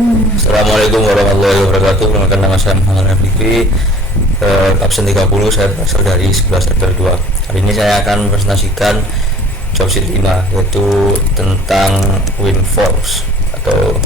Assalamualaikum warahmatullahi wabarakatuh. Perkenalkan, nama saya Muhammad Fikri, absen 30, saya berasal dari 11 RPL 2. Hari ini saya akan mempresentasikan job sheet 5, yaitu tentang WinForms atau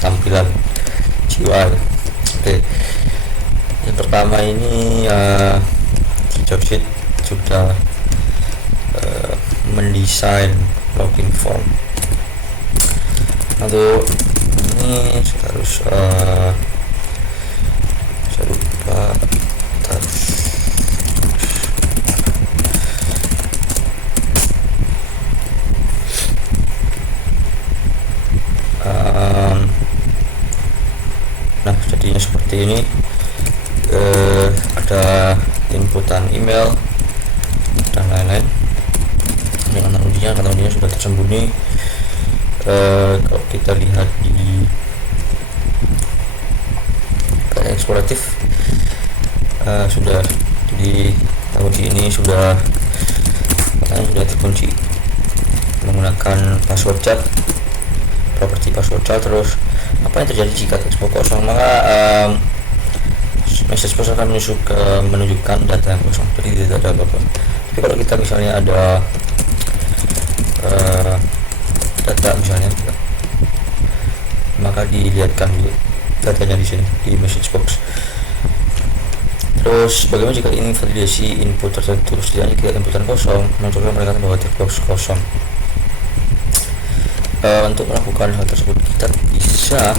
tampilan GUI. Oke. Yang pertama ini job sheet sudah mendesain login form. Untuk ini saya lupa harus nah jadinya seperti ini. Ada inputan email dan lain-lain. Dengan teknologinya sudah tersembunyi. Kalau kita lihat di eksploratif, sudah di teknologi ini sudah terkunci menggunakan password cat, properti password cat. Terus apa yang terjadi jika text box kosong? Maka message box akan menunjukkan data yang kosong, jadi tidak ada apa-apa. Tapi kalau kita misalnya ada data misalnya, maka dilihatkan datanya di sini di message box. Terus bagaimana jika ini validasi input tertentu, setidaknya kita inputan kosong, menunjukkan mereka bahwa text box kosong. Untuk melakukan hal tersebut kita bisa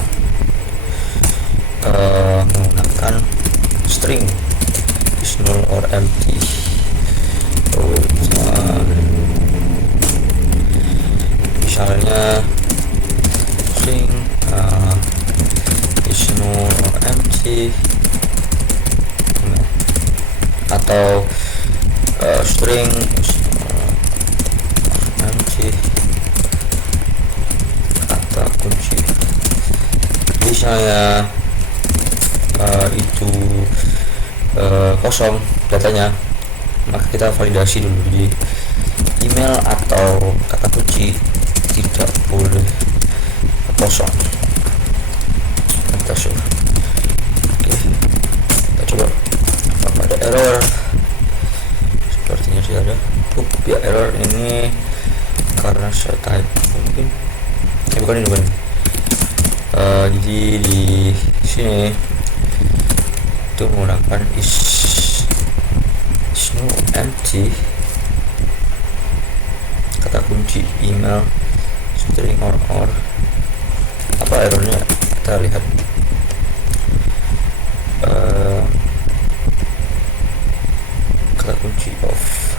menggunakan string is null or empty. Misalnya string is null or empty, atau string is null or empty kata kunci. Jadi saya itu kosong datanya, maka kita validasi dulu. Jadi email atau kata kunci tidak boleh kosong. Kita show. Oke, kita coba apa ada error. Sepertinya tidak ada. Ya, error ini karena saya type mungkin. Bukan ini. Jadi di sini itu menggunakan is no empty kata kunci email string or apa errornya kita lihat. Kata kunci off,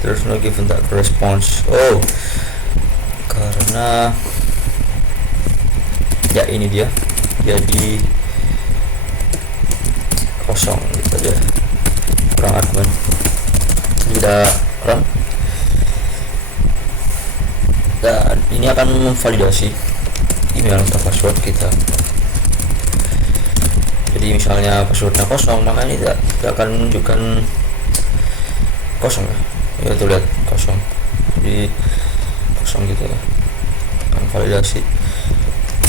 there's no given that response. Karena ya ini dia jadi kosong gitu aja, kurang argumen, tidak run. Dan ini akan memvalidasi email atau password kita. Jadi misalnya passwordnya kosong, maka ini tidak akan menunjukkan kosong ya. Tuh lihat kosong, jadi kosong gitu ya, akan validasi.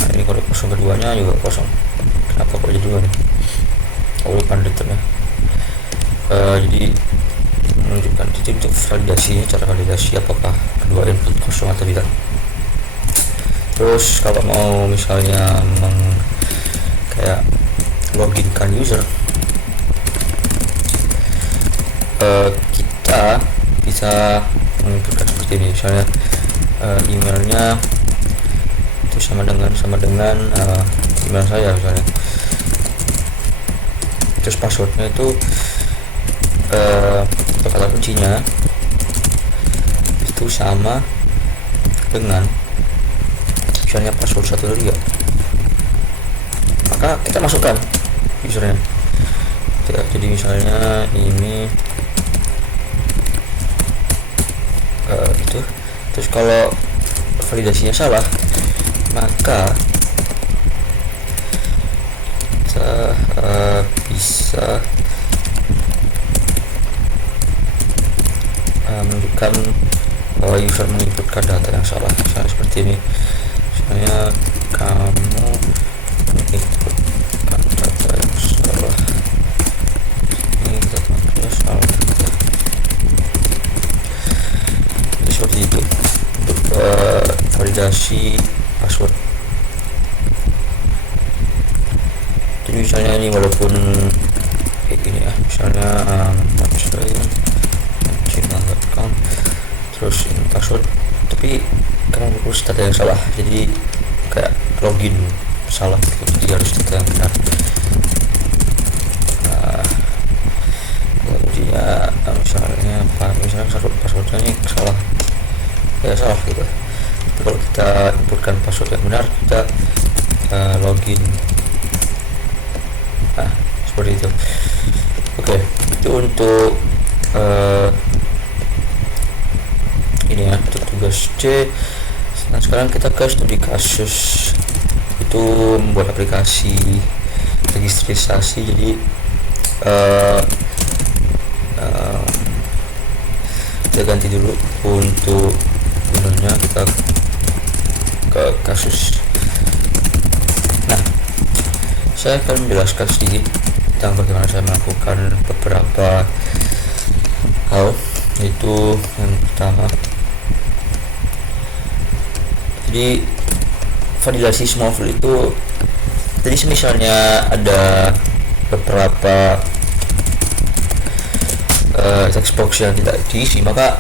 Nah ini kalau kosong keduanya juga kosong. Kenapa kok jadi dua nih? Lupa detailnya. Jadi menunjukkan titik untuk validasi, cara validasi apakah kedua input kosong atau tidak. Terus kalau mau misalnya kayak loginkan user, kita bisa menginputkan seperti ini. Misalnya emailnya itu sama dengan email saya misalnya. Terus passwordnya itu atau kata kuncinya itu sama dengan misalnya password 123, maka kita masukkan usernya. Jadi misalnya ini itu. Terus kalau validasinya salah, maka kita bisa menunjukkan bahwa user menginputkan data yang salah. Misalnya seperti ini, misalnya kamu validasi password. Jadi misalnya ini walaupun kayak gini ya, misalnya gmail.com terus ini password, tapi kamu harus data yang salah, jadi kayak login salah gitu, jadi harus data yang benar. Kuncinya misalnya passwordnya ini salah ya, salah gitu. Tapi kalau kita inputkan password yang benar, kita login. Nah, seperti itu. Oke, itu untuk ini ya, untuk tugas C. Nah, sekarang kita ke studi kasus, itu membuat aplikasi registrasi. Jadi kita ganti dulu untuk gunanya, kita ke kasus. Nah, saya akan menjelaskan sedikit tentang bagaimana saya melakukan beberapa hal. Itu yang pertama, jadi validasi semua file itu, jadi misalnya ada beberapa text box yang tidak diisi, maka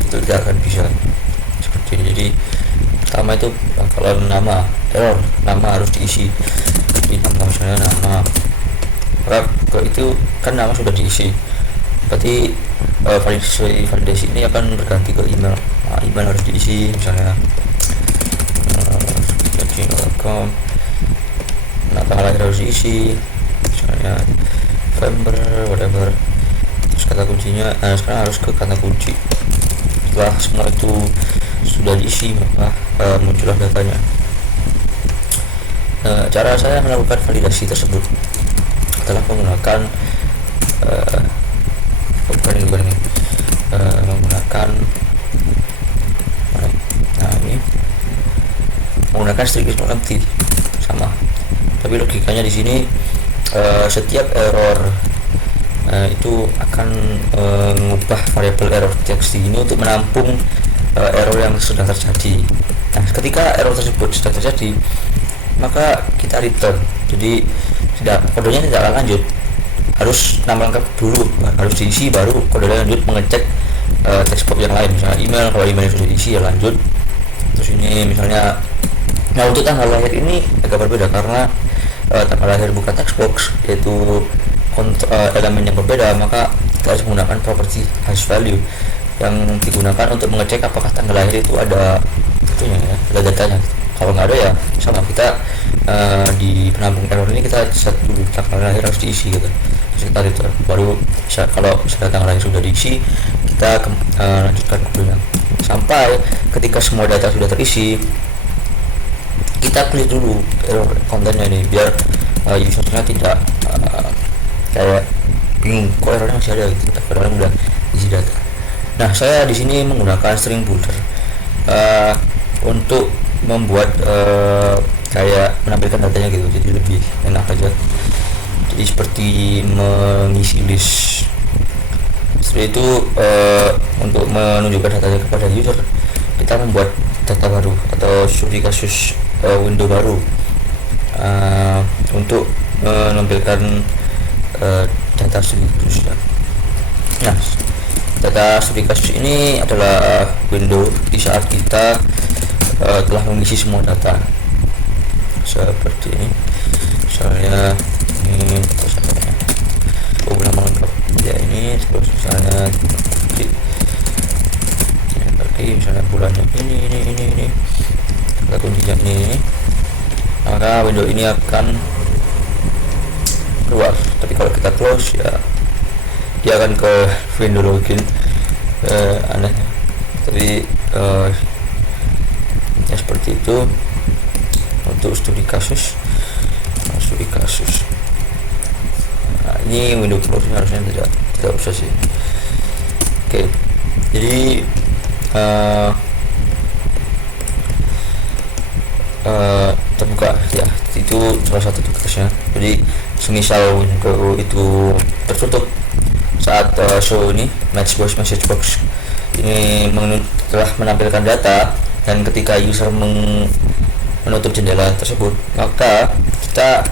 itu tidak akan bisa seperti ini. Jadi pertama itu kalau nama error, nama harus diisi. Jadi nama, misalnya nama, maka itu kan nama sudah diisi, berarti validasi ini akan berganti ke email. Nah, email harus diisi, misalnya gmail.com. Nah, tanggal lahir harus diisi, misalnya November, whatever. Terus kata kuncinya, sekarang harus ke kata kunci. Setelah semua itu sudah diisi, maka muncullah datanya. Cara saya melakukan validasi tersebut adalah menggunakan menggunakan menggunakan string is not empty, sama. Tapi logikanya di sini setiap error itu akan mengubah variabel error txt ini untuk menampung error yang sudah terjadi. Nah, ketika error tersebut sudah terjadi, maka kita return. Jadi kodenya tidak akan lanjut, harus nama lengkap dulu harus diisi, baru kodenya lanjut mengecek text box yang lain. Misalnya email, kalau email sudah diisi ya lanjut. Terus ini misalnya, nah untuk tanggal lahir ini agak berbeda karena tanggal lahir bukan text box, yaitu elemen yang berbeda, maka kita harus menggunakan property hash value yang digunakan untuk mengecek apakah tanggal lahir itu ada itunya ya, ada datanya. Kalau nggak ada ya sama, kita di penampung error ini kita set dulu tanggal lahir harus diisi gitu. Terus kita return, baru kalau misalnya tanggal lahir sudah diisi, kita lanjutkan kodenya sampai ketika semua data sudah terisi. Kita clear dulu error kontennya ini biar usernya tidak kayak bingung kok errornya masih ada gitu, padahal udah isi data. Nah, saya di sini menggunakan string builder untuk membuat kayak menampilkan datanya gitu, jadi lebih enak aja. Jadi seperti mengisi list. Setelah itu untuk menunjukkan datanya kepada user, kita membuat data baru atau studi kasus window baru untuk menampilkan data studi kasus. Nah, data studi kasus ini adalah window di saat kita telah mengisi semua data seperti ini. Misalnya ini nama lengkap ya ini, terus misalnya misalnya bulannya ini kita kuncinya ini, maka window ini akan keluar. Tapi kalau kita close ya dia akan ke window login. Aneh, tapi ya seperti itu untuk studi kasus. Nah, ini window close harusnya tidak usah sih. Oke, jadi terbuka ya, itu salah satu tugasnya. Jadi semisal window itu tertutup saat show ini message box ini telah menampilkan data, dan ketika user menutup jendela tersebut, maka kita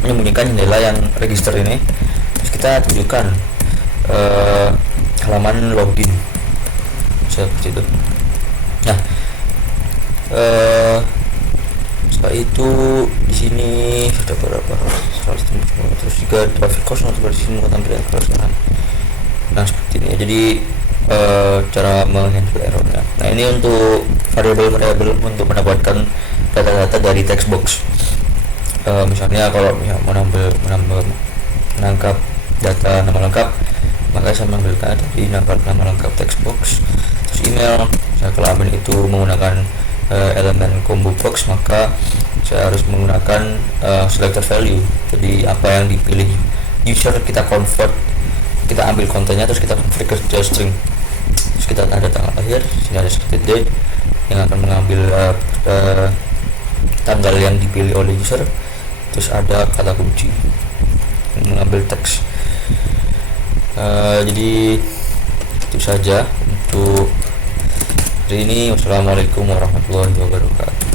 menyembunyikan jendela yang register ini, terus kita tunjukkan halaman login seperti itu. Nah, setelah itu di sini sudah berapa terus juga traffic kosong seperti di sini tampilan sekarang. Nah seperti ini. Jadi cara menghandle errornya. Nah ini untuk variabel-variabel untuk mendapatkan data-data dari text box. Misalnya kalau menangkap data nama lengkap, maka saya mengambilkan dari nama lengkap text box. Terus email, saya kalau admin itu menggunakan elemen combo box, maka saya harus menggunakan selected value. Jadi apa yang dipilih user kita convert, kita ambil kontennya terus kita convert ke string. Terus kita ada tanggal lahir, sini ada started date yang akan mengambil tanggal yang dipilih oleh user. Terus ada kata kunci mengambil teks. Jadi itu saja untuk hari ini. Wassalamualaikum warahmatullahi wabarakatuh.